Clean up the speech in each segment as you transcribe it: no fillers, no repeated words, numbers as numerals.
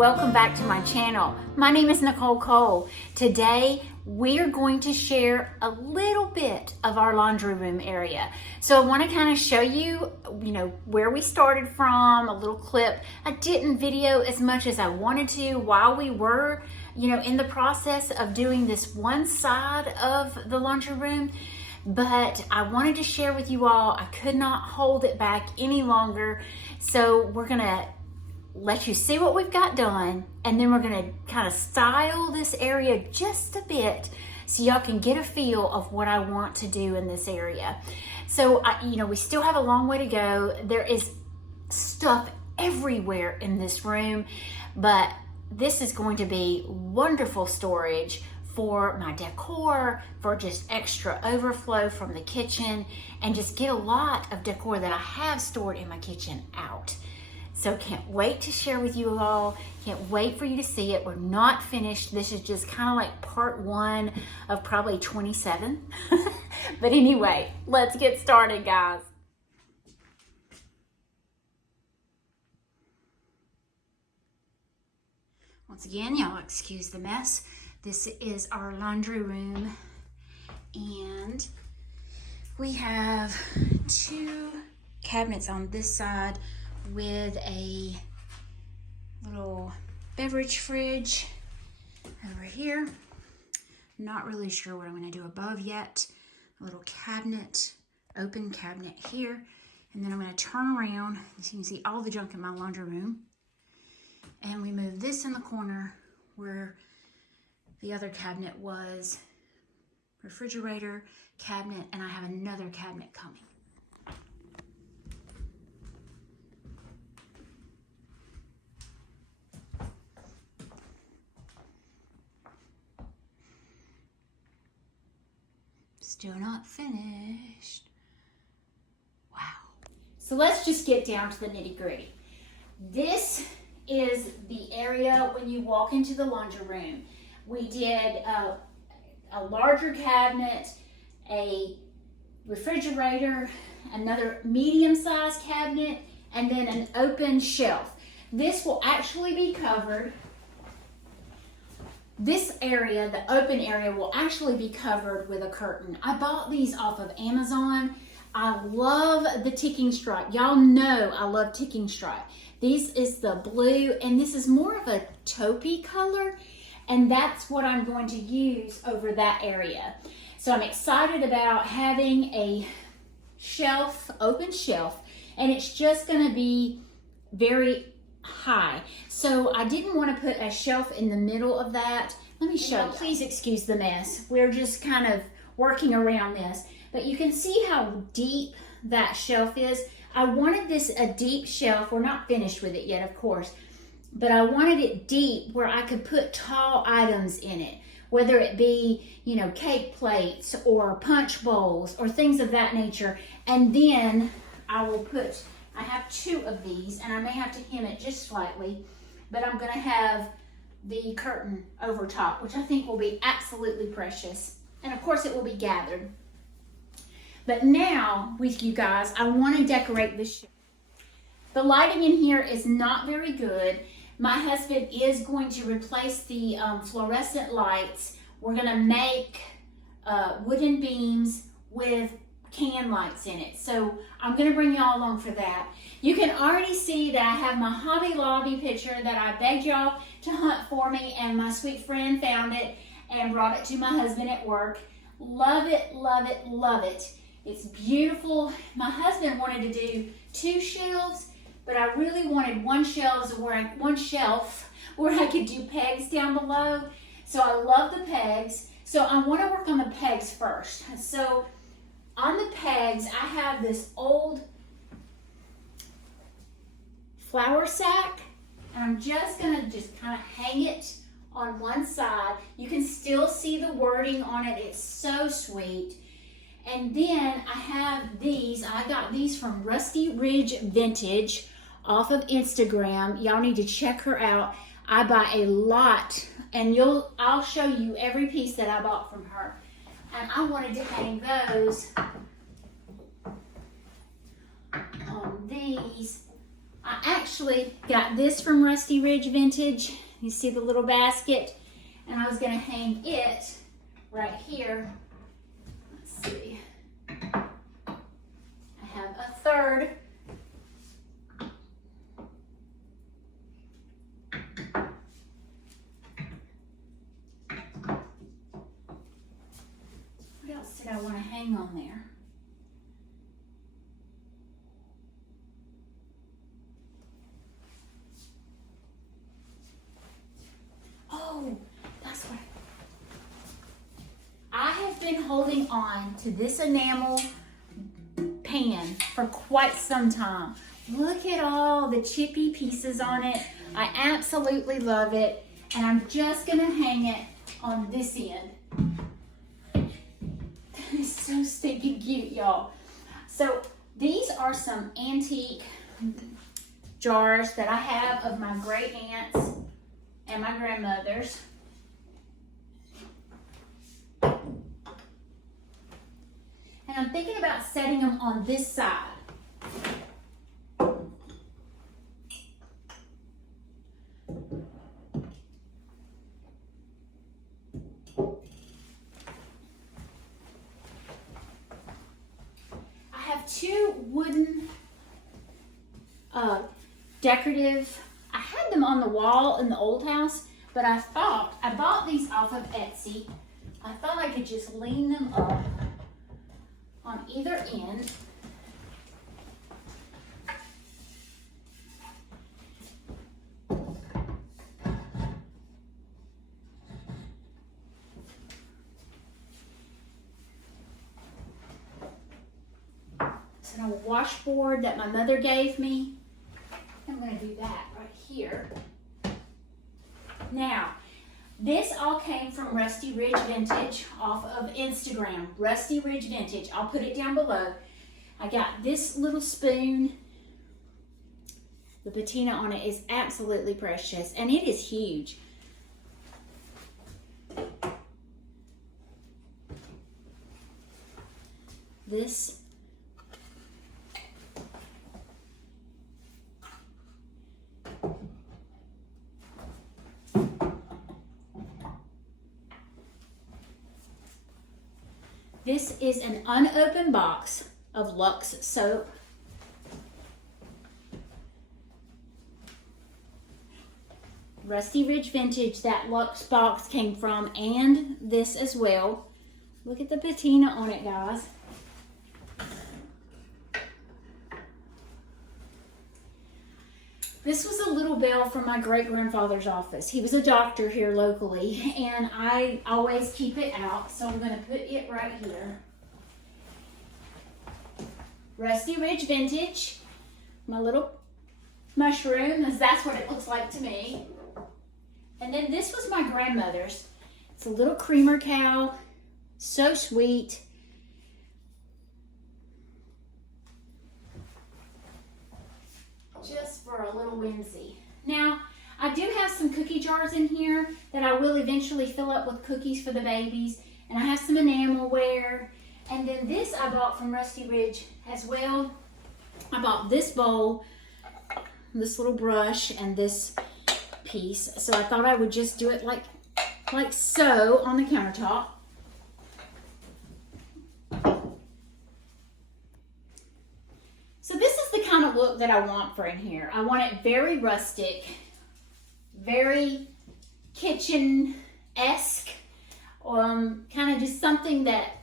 welcome back to my channel. My name is Nicole Cole. Today we're going to share a little bit of our laundry room area. So I want to kind of show you, where we started from, a little clip. I didn't video as much as I wanted to while we were, in the process of doing this one side of the laundry room. But I wanted to share with you all. I could not hold it back any longer. So we're gonna let you see what we've got done, and then we're gonna kind of style this area just a bit so y'all can get a feel of what I want to do in this area. So, we still have a long way to go. There is stuff everywhere in this room, but this is going to be wonderful storage for my decor, for just extra overflow from the kitchen, and just get a lot of decor that I have stored in my kitchen out. So can't wait to share with you all. Can't wait for you to see it. We're not finished. This is just kind of like part one of probably 27. But anyway, let's get started, guys. Once again, y'all excuse the mess. This is our laundry room, and we have two cabinets on this side with a little beverage fridge over here. Not really sure what I'm going to do above yet. A little cabinet, open cabinet here, and then I'm going to turn around so you can see all the junk in my laundry room. And we move this in the corner where the other cabinet was, refrigerator, cabinet, and I have another cabinet coming. Still not finished. Wow. So let's just get down to the nitty-gritty. This is the area when you walk into the laundry room. We did a larger cabinet, a refrigerator, another medium-sized cabinet, and then an open shelf. This will actually be covered. This area, the open area, will actually be covered with a curtain. I bought these off of Amazon. I love the ticking stripe. Y'all know I love ticking stripe. This is the blue, and this is more of a taupey color, and that's what I'm going to use over that area. So I'm excited about having a shelf, open shelf, and it's just gonna be very high. So I didn't want to put a shelf in the middle of that. Let me show you. Please excuse the mess. We're just kind of working around this. But you can see how deep that shelf is. I wanted this a deep shelf. We're not finished with it yet, of course. But I wanted it deep where I could put tall items in it. Whether it be, cake plates or punch bowls or things of that nature. And then I will put, I have two of these, and I may have to hem it just slightly, but I'm going to have the curtain over top, which I think will be absolutely precious. And of course it will be gathered. But now, with you guys, I want to decorate this shelf. The lighting in here is not very good. My husband is going to replace the fluorescent lights. We're going to make wooden beams with can lights in it. So I'm going to bring y'all along for that. You can already see that I have my Hobby Lobby picture that I begged y'all to hunt for me, and my sweet friend found it and brought it to my husband at work. Love it, love it, love it. It's beautiful. My husband wanted to do two shelves, but I really wanted one shelf where I could do pegs down below. So I love the pegs. So I want to work on the pegs first. So on the pegs, I have this old flour sack, and I'm just going to kind of hang it on one side. You can still see the wording on it. It's so sweet. And then I have these. I got these from Rusty Ridge Vintage off of Instagram. Y'all need to check her out. I buy a lot, and I'll show you every piece that I bought from her. And I wanted to hang those on these. I actually actually got this from Rusty Ridge Vintage. You see the little basket? And I was gonna hang it right here. Let's see. I have a third. What else did I want to hang on there? Oh, that's what I have been holding on to this enamel pan for quite some time. Look at all the chippy pieces on it. I absolutely love it. And I'm just gonna hang it on this end. That is so stinking cute, y'all. So these are some antique jars that I have of my great aunts and my grandmother's. And I'm thinking about setting them on this side. I have two wooden decorative, I had them on the wall in the old house, but I bought these off of Etsy. I thought I could just lean them up on either end. It's a washboard that my mother gave me. I'm going to do that right here. Now, this all came from Rusty Ridge Vintage off of Instagram. Rusty Ridge Vintage. I'll put it down below. I got this little spoon. The patina on it is absolutely precious, and it is huge. This is an unopened box of Lux soap. Rusty Ridge Vintage, that Lux box came from, and this as well. Look at the patina on it, guys. This was a little bell from my great-grandfather's office. He was a doctor here locally, and I always keep it out, so I'm going to put it right here. Rusty Ridge Vintage, my little mushroom, as that's what it looks like to me. And then this was my grandmother's. It's a little creamer cow, so sweet. Just for a little whimsy. Now, I do have some cookie jars in here that I will eventually fill up with cookies for the babies. And I have some enamelware. And then this I bought from Rusty Ridge as well. I bought this bowl, this little brush, and this piece. So I thought I would just do it like so on the countertop. So this is the kind of look that I want for in here. I want it very rustic, very kitchen-esque, kind of just something that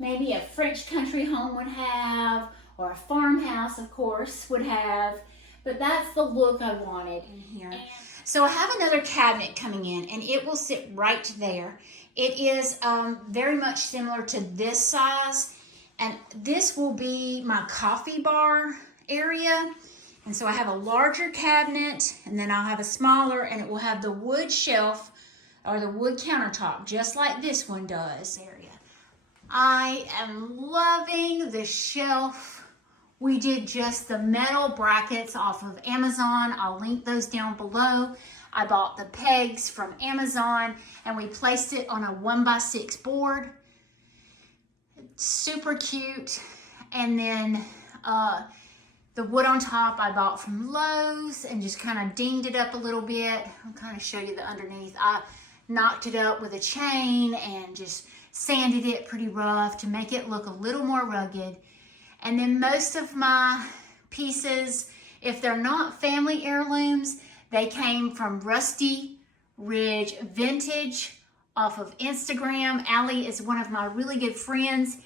maybe a French country home would have, or a farmhouse, of course, would have. But that's the look I wanted in here. So I have another cabinet coming in, and it will sit right there. It is very much similar to this size. And this will be my coffee bar area. And so I have a larger cabinet, and then I'll have a smaller, and it will have the wood shelf or the wood countertop, just like this one does. Area. I am loving the shelf. We did just the metal brackets off of Amazon. I'll link those down below. I bought the pegs from Amazon, and we placed it on a 1x6 board. Super cute. And then The wood on top I bought from Lowe's and just kind of dinged it up a little bit. I'll kind of show you the underneath. I knocked it up with a chain and just sanded it pretty rough to make it look a little more rugged. And then most of my pieces, if they're not family heirlooms, they came from Rusty Ridge Vintage off of Instagram. Allie is one of my really good friends,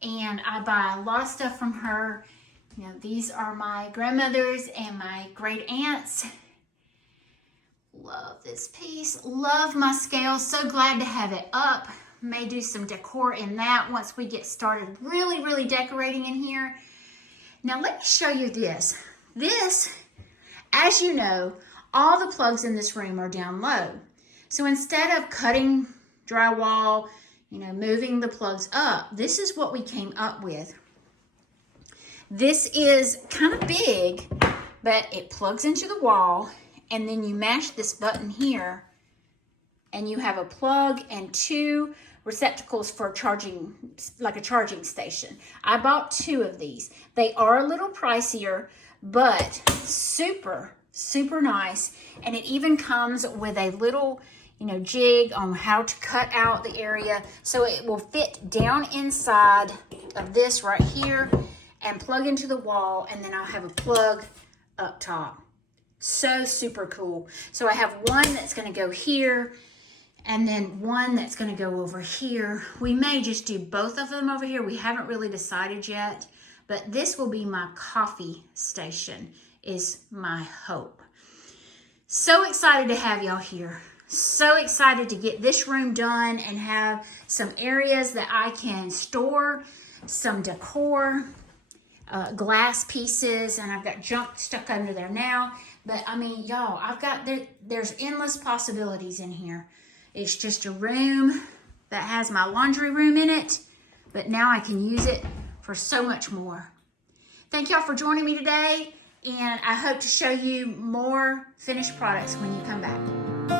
and I buy a lot of stuff from her. You know, these are my grandmother's and my great aunts. Love this piece. Love my scales. So glad to have it up. May do some decor in that once we get started really decorating in here. Now let me show you this. This, as you know, all the plugs in this room are down low. So instead of cutting drywall, you know, moving the plugs up, this is what we came up with. This is kind of big, but it plugs into the wall, and then you mash this button here, and you have a plug and 2 receptacles for charging, like a charging station. I bought 2 of these. They are a little pricier, but super nice. And it even comes with a little, you know, jig on how to cut out the area so it will fit down inside of this right here and plug into the wall, and then I'll have a plug up top. So super cool. So I have one that's going to go here, and then one that's going to go over here. We may just do both of them over here. We haven't really decided yet, but this will be my coffee station, is my hope. So excited to have y'all here. So excited to get this room done and have some areas that I can store some decor, glass pieces, and I've got junk stuck under there now. But I mean, y'all, I've got, there's endless possibilities in here. It's just a room that has my laundry room in it, but now I can use it for so much more. Thank y'all for joining me today, and I hope to show you more finished products when you come back.